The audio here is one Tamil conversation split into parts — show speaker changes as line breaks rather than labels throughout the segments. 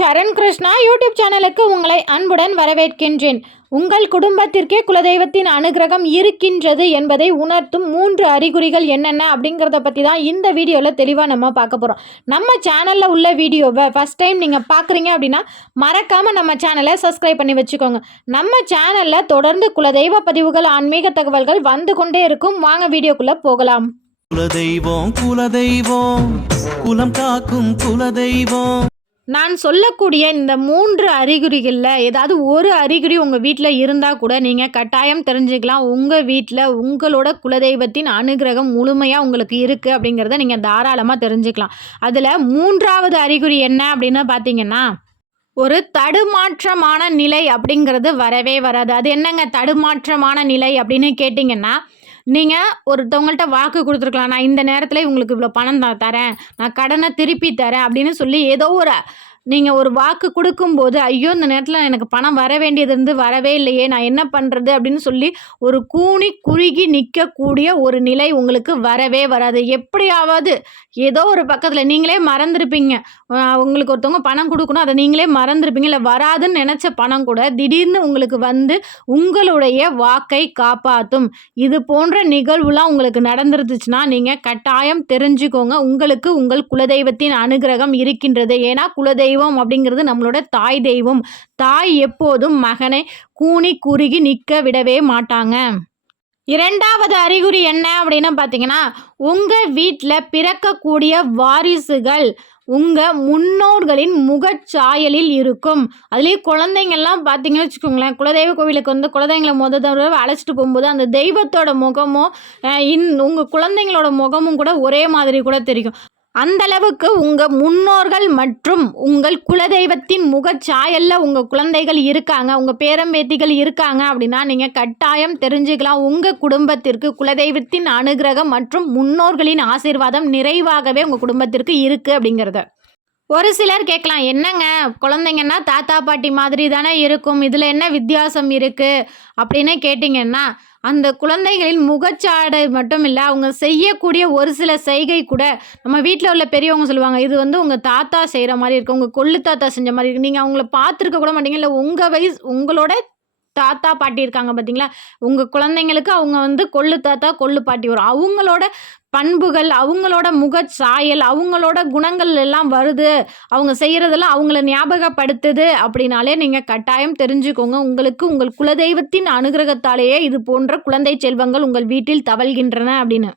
சரண் கிருஷ்ணா யூடியூப் சேனலுக்கு உங்களை அன்புடன் வரவேற்கின்றேன். உங்கள் குடும்பத்திற்கே குலதெய்வத்தின் அனுகிரகம் இருக்கின்றது என்பதை உணர்த்தும் மூன்று அறிகுறிகள் என்னென்ன அப்படிங்கிறத பற்றி தான் இந்த வீடியோவில் தெளிவாக நம்ம பார்க்க போகிறோம் நம்ம சேனலில் உள்ள வீடியோவை ஃபஸ்ட் டைம் நீங்கள் பார்க்குறீங்க அப்படின்னா மறக்காமல் நம்ம சேனலை சப்ஸ்கிரைப் பண்ணி வச்சுக்கோங்க. நம்ம சேனலில் தொடர்ந்து குலதெய்வ பதிவுகள் ஆன்மீக தகவல்கள் வந்து கொண்டே இருக்கும். வாங்க வீடியோக்குள்ளே போகலாம்.
குலதெய்வம் குலதெய்வம் குலம் காக்கும் குலதெய்வம்.
நான் சொல்லக்கூடிய இந்த மூன்று அறிகுறிகளில் ஏதாவது ஒரு அறிகுறி உங்கள் வீட்டில் இருந்தால் கூட நீங்கள் கட்டாயம் தெரிஞ்சுக்கலாம். உங்கள் வீட்டில் உங்களோட குலதெய்வத்தின் அனுகிரகம் முழுமையாக உங்களுக்கு இருக்குது அப்படிங்கிறத நீங்கள் தாராளமாக தெரிஞ்சுக்கலாம். அதில் மூன்றாவது அறிகுறி என்ன அப்படின்னு பார்த்தீங்கன்னா ஒரு தடுமாற்றமான நிலை அப்படிங்கிறது வரவே வராது. அது என்னங்க தடுமாற்றமான நிலை அப்படின்னு கேட்டிங்கன்னா நீங்கள் ஒருத்தவங்கள்ட்ட வாக்கு கொடுத்துருக்கலாம். நான் இந்த நேரத்தில் உங்களுக்கு இவ்வளோ பணம் த தரேன். நான் கடனை திருப்பி தரேன் அப்படின்னு சொல்லி ஏதோ ஒரு நீங்கள் ஒரு வாக்கு கொடுக்கும்போது ஐயோ இந்த நேரத்தில் எனக்கு பணம் வர வேண்டியது இருந்து வரவே இல்லையே நான் என்ன பண்ணுறது அப்படின்னு சொல்லி ஒரு கூனி குறுகி நிற்கக்கூடிய ஒரு நிலை உங்களுக்கு வரவே வராது. எப்படியாவது ஏதோ ஒரு பக்கத்தில் நீங்களே மறந்துருப்பீங்க. உங்களுக்கு ஒருத்தவங்க பணம் கொடுக்கணும் அதை நீங்களே மறந்துருப்பீங்க. இல்லை வராதுன்னு நினச்ச பணம் கூட திடீர்னு உங்களுக்கு வந்து உங்களுடைய வாக்கை காப்பாற்றும் இது போன்ற நிகழ்வுலாம் உங்களுக்கு நடந்துருந்துச்சுன்னா நீங்கள் கட்டாயம் தெரிஞ்சுக்கோங்க. உங்களுக்கு உங்கள் குலதெய்வத்தின் அனுகிரகம் இருக்கின்றது. ஏன்னா குலதெய்வம் தெய்வம் அப்படிங்கிறது நம்மளோட தாய் தெய்வம். தாய் எப்போதும் மகனை கூனி குறுகி நிற்க விடவே மாட்டாங்க. இரண்டாவது அறிகுறி என்ன அப்படின்னு பார்த்தீங்கன்னா உங்கள் வீட்டில் பிறக்கக்கூடிய வாரிசுகள் உங்கள் முன்னோர்களின் முகச்சாயலில் இருக்கும். அதுலேயும் குழந்தைங்கள்லாம் பார்த்தீங்கன்னு வச்சுக்கோங்களேன் குலதெய்வ கோவிலுக்கு வந்து குலதெய்வங்களை முத தடவை அழைச்சிட்டு போகும்போது அந்த தெய்வத்தோட முகமும் இன் உங்கள் குழந்தைங்களோட முகமும் கூட ஒரே மாதிரி கூட தெரியும். அந்த அளவுக்கு உங்கள் முன்னோர்கள் மற்றும் உங்கள் குலதெய்வத்தின் முகச்சாயல்ல உங்கள் குழந்தைகள் இருக்காங்க உங்கள் பேரம்பேத்திகள் இருக்காங்க அப்படின்னா நீங்கள் கட்டாயம் தெரிஞ்சுக்கலாம். உங்கள் குடும்பத்திற்கு குலதெய்வத்தின் அனுகிரகம் மற்றும் முன்னோர்களின் ஆசீர்வாதம் நிறைவாகவே உங்கள் குடும்பத்திற்கு இருக்குது அப்படிங்கிறத. ஒரு சிலர் கேட்கலாம் என்னங்க? குழந்தைங்கன்னா தாத்தா பாட்டி மாதிரி தானே இருக்கும். இதில் என்ன வித்தியாசம் இருக்குது அப்படின்னு கேட்டிங்கன்னா அந்த குழந்தைகளின் முகச்சாடை மட்டும் இல்லை அவங்க செய்யக்கூடிய ஒரு சில செய்கை கூட நம்ம வீட்டில் உள்ள பெரியவங்க சொல்லுவாங்க இது வந்து உங்கள் தாத்தா செய்கிற மாதிரி இருக்கும் உங்கள் கொள்ளு தாத்தா செஞ்ச மாதிரி இருக்கு. நீங்கள் அவங்கள பார்த்துருக்க கூட மாட்டீங்க. இல்லை உங்கள் வயசு உங்களோட தாத்தா பாட்டி இருக்காங்க பார்த்தீங்களா உங்கள் குழந்தைங்களுக்கு அவங்க வந்து கொள்ளு தாத்தா கொள்ளு பாட்டி வரும். அவங்களோட பண்புகள் அவங்களோட முகச்சாயல் அவங்களோட குணங்கள் எல்லாம் வருது. அவங்க செய்கிறதெல்லாம் அவங்கள ஞாபகப்படுத்துது அப்படின்னாலே நீங்கள் கட்டாயம் தெரிஞ்சுக்கோங்க. உங்களுக்கு உங்கள் குலதெய்வத்தின் அனுகிரகத்தாலேயே இது போன்ற குழந்தை செல்வங்கள் உங்கள் வீட்டில் தவழ்கின்றன அப்படின்னு.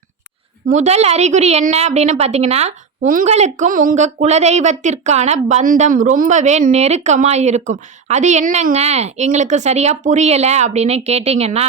முதல் அறிகுறி என்ன அப்படின்னு பார்த்தீங்கன்னா உங்களுக்கும் உங்கள் குலதெய்வத்திற்கான பந்தம் ரொம்பவே நெருக்கமாக இருக்கும் அது என்னங்க? எங்களுக்கு சரியாக புரியலை அப்படின்னு கேட்டிங்கன்னா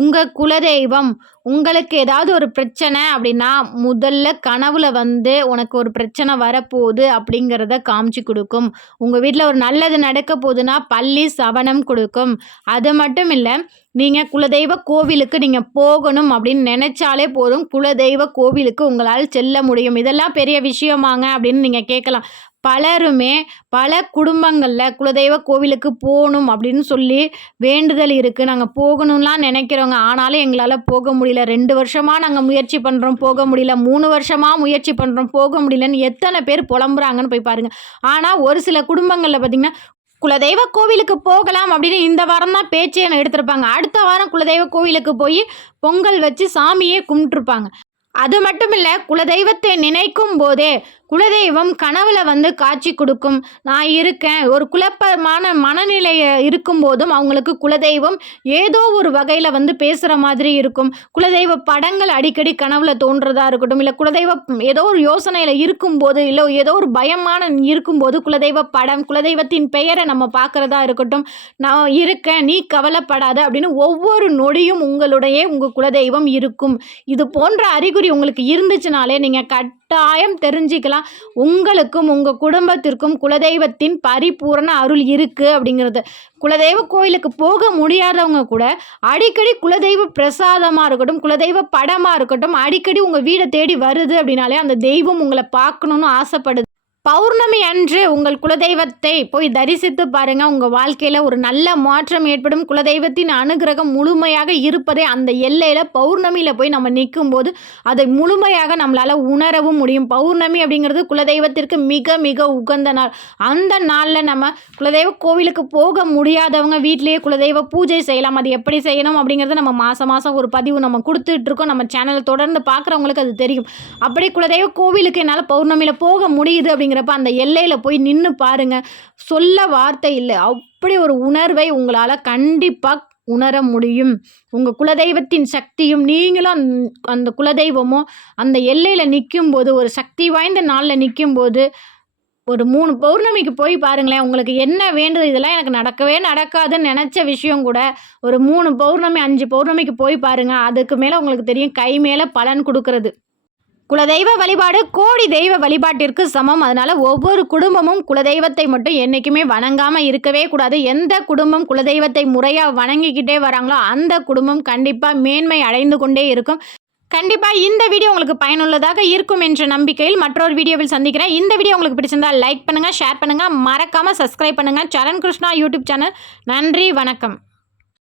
உங்கள் குலதெய்வம் உங்களுக்கு ஏதாவது ஒரு பிரச்சனை அப்படின்னா முதல்ல கனவுல வந்து உனக்கு ஒரு பிரச்சனை வரப்போகுது அப்படிங்கிறத காமிச்சு கொடுக்கும். உங்கள் வீட்டில் ஒரு நல்லது நடக்க போகுதுன்னா பள்ளி சவனம் கொடுக்கும். அது மட்டும் இல்லை நீங்கள் குலதெய்வ கோவிலுக்கு நீங்கள் போகணும் அப்படின்னு நினச்சாலே போதும் குலதெய்வ கோவிலுக்கு உங்களால் செல்ல முடியும். இதெல்லாம் பெரிய விஷயமாங்க அப்படின்னு நீங்கள் கேட்கலாம். பலருமே பல குடும்பங்களில் குலதெய்வ கோவிலுக்கு போகணும் அப்படின்னு சொல்லி வேண்டுதல் இருக்குது நாங்கள் போகணும்லாம் நினைக்கிறோங்க. ஆனாலும் எங்களால் போக முடியல. ரெண்டு வருஷமாக நாங்கள் முயற்சி பண்ணுறோம் போக முடியல. மூணு வருஷமாக முயற்சி பண்ணுறோம் போக முடியலன்னு எத்தனை பேர் புலம்புறாங்கன்னு போய் பாருங்கள் ஆனால் ஒரு சில குடும்பங்களில் பார்த்திங்கன்னா குலதெய்வ கோவிலுக்கு போகலாம் அப்படின்னு இந்த வாரம் தான் பேச்சே எடுத்திருப்பாங்க. அடுத்த வாரம் குலதெய்வ கோவிலுக்கு போய் பொங்கல் வச்சு சாமியே கும்பிட்டுருப்பாங்க. அது மட்டும் இல்லை குலதெய்வத்தை நினைக்கும் போதே குலதெய்வம் கனவுல வந்து காட்சி கொடுக்கும். நான் இருக்கேன். ஒரு குழப்பமான மனநிலையை இருக்கும்போதும் அவங்களுக்கு குலதெய்வம் ஏதோ ஒரு வகையில் வந்து பேசுகிற மாதிரி இருக்கும். குலதெய்வ படங்கள் அடிக்கடி கனவுல தோன்றதா இருக்கட்டும் இல்லை குலதெய்வ ஏதோ ஒரு யோசனையில் இருக்கும்போது இல்லை ஏதோ ஒரு பயமான இருக்கும்போது குலதெய்வ படம் குலதெய்வத்தின் பெயரை நம்ம பார்க்குறதா இருக்கட்டும் நான் இருக்கேன் நீ கவலைப்படாத அப்படின்னு ஒவ்வொரு நொடியும் உங்களுடைய உங்கள் குலதெய்வம் இருக்கும். இது போன்ற அறிகுறி உங்களுக்கு இருந்துச்சுனாலே நீங்கள் கட்டாயம் தெரிஞ்சுக்கலாம். உங்களுக்கும் உங்கள் குடும்பத்திற்கும் குலதெய்வத்தின் பரிபூரண அருள் இருக்குது அப்படிங்கிறது. குலதெய்வ கோயிலுக்கு போக முடியாதவங்க கூட அடிக்கடி குலதெய்வ பிரசாதமாக இருக்கட்டும் குலதெய்வ படமாக இருக்கட்டும் அடிக்கடி உங்கள் வீடை தேடி வருது அப்படின்னாலே அந்த தெய்வம் உங்களை பார்க்கணுன்னு ஆசைப்படுது. பௌர்ணமி அன்று உங்கள் குலதெய்வத்தை போய் தரிசித்து பாருங்க. உங்கள் வாழ்க்கையில் ஒரு நல்ல மாற்றம் ஏற்படும். குலதெய்வத்தின் அனுகிரகம் முழுமையாக இருப்பதே அந்த எல்லையில் பௌர்ணமியில் போய் நம்ம நிற்கும்போது அதை முழுமையாக நம்மளால் உணரவும் முடியும். பௌர்ணமி அப்படிங்கிறது குலதெய்வத்திற்கு மிக மிக உகந்த நாள். அந்த நாளில் நம்ம குலதெய்வ கோவிலுக்கு போக முடியாதவங்க வீட்டிலேயே குலதெய்வ பூஜை செய்யலாம். அது எப்படி செய்யணும் அப்படிங்கிறது நம்ம மாதம் மாதம் ஒரு பதிவு நம்ம கொடுத்துட்ருக்கோம் நம்ம சேனலை தொடர்ந்து பார்க்குறவங்களுக்கு அது தெரியும். அப்படி குலதெய்வ கோவிலுக்கு என்னால் பௌர்ணமியில் போக முடியுது அப்படிங்கிறப்ப அந்த எல்லையில் போய் நின்று பாருங்கள் சொல்ல வார்த்தை இல்லை. அப்படி ஒரு உணர்வை உங்களால் கண்டிப்பாக உணர முடியும். உங்கள் குலதெய்வத்தின் சக்தியும் நீங்களும் அந்த- குலதெய்வமும் அந்த எல்லையில் நிற்கும்போது ஒரு சக்தி வாய்ந்த நாளில் நிற்கும்போது ஒரு மூணு பௌர்ணமிக்கு போய் பாருங்களேன் உங்களுக்கு என்ன வேண்டுது இதெல்லாம் எனக்கு நடக்கவே நடக்காதுன்னு நினச்ச விஷயம் கூட ஒரு மூணு பௌர்ணமி அஞ்சு பௌர்ணமிக்கு போய் பாருங்கள் அதுக்கு மேலே உங்களுக்கு தெரியும் கை மேலே பலன் கொடுக்கறது. குலதெய்வ வழிபாடு கோடி தெய்வ வழிபாட்டிற்கு சமம். அதனால் ஒவ்வொரு குடும்பமும் குலதெய்வத்தை மட்டும் என்றைக்குமே வணங்காமல் இருக்கவே கூடாது. எந்த குடும்பம் குலதெய்வத்தை முறையாக வணங்கிக்கிட்டே வராங்களோ அந்த குடும்பம் கண்டிப்பாக மேன்மை அடைந்து கொண்டே இருக்கும். கண்டிப்பாக இந்த வீடியோ உங்களுக்கு பயனுள்ளதாக இருக்கும் என்ற நம்பிக்கையில் மற்றொரு வீடியோவில் சந்திக்கிறேன். இந்த வீடியோ உங்களுக்கு பிடிச்சிருந்தா லைக் பண்ணுங்கள் ஷேர் பண்ணுங்கள் மறக்காமல் சப்ஸ்கிரைப் பண்ணுங்கள் சரண் கிருஷ்ணா யூடியூப் சேனல். நன்றி வணக்கம்.